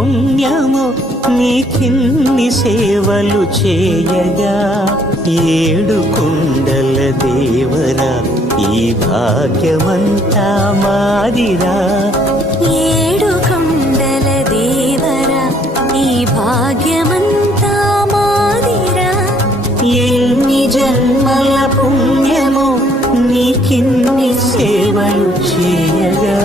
పుణ్యము నీకిన్ని సేవలు చేయగా ఏడు కొండల దేవరా ఈ భాగ్యమంతా మాదిరా ఏడు కొండల దేవరా ఈ భాగ్యమంతా మాదిరా ఎన్ని జన్మల పుణ్యము నీకిన్ని సేవలు చేయగా